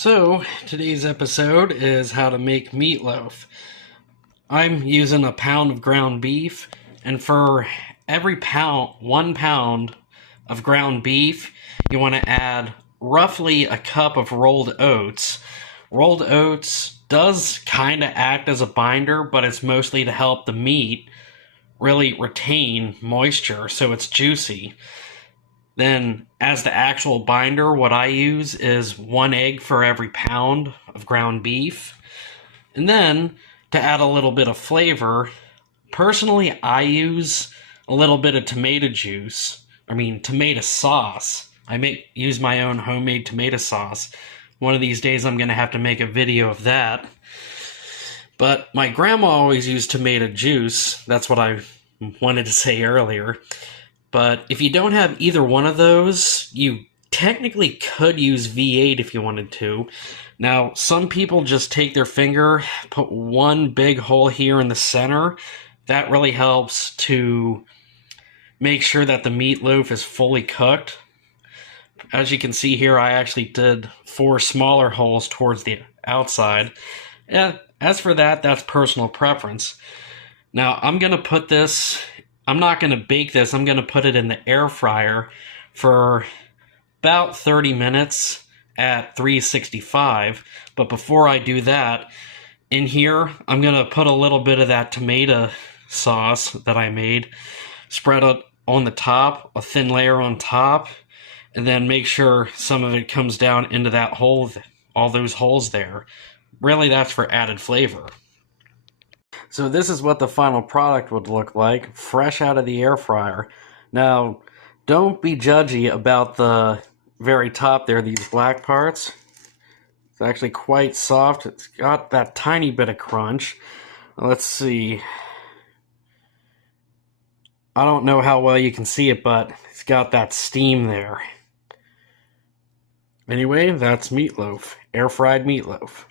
So, today's episode is how to make meatloaf. I'm using a pound of ground beef, and for every 1 pound of ground beef, you want to add roughly a cup of rolled oats. Rolled oats does kind of act as a binder, but it's mostly to help the meat really retain moisture so it's juicy. Then, as the actual binder, what I use is 1 egg for every pound of ground beef. And then, to add a little bit of flavor, personally, I use a little bit of tomato sauce. I use my own homemade tomato sauce. One of these days, I'm going to have to make a video of that. But my grandma always used tomato juice. That's what I wanted to say earlier. But if you don't have either one of those, you technically could use V8 if you wanted to. Now, some people just take their finger, put one big hole here in the center. That really helps to make sure that the meatloaf is fully cooked. As you can see here, I actually did 4 smaller holes towards the outside. As for that, that's personal preference. Now, I'm not going to bake this. I'm going to put it in the air fryer for about 30 minutes at 365. But before I do that, in here, I'm going to put a little bit of that tomato sauce that I made, spread it on the top, a thin layer on top, and then make sure some of it comes down into that hole, all those holes there. Really, that's for added flavor. So this is what the final product would look like, fresh out of the air fryer. Now, don't be judgy about the very top there, these black parts. It's actually quite soft. It's got that tiny bit of crunch. Let's see. I don't know how well you can see it, but it's got that steam there. Anyway, that's meatloaf, air-fried meatloaf.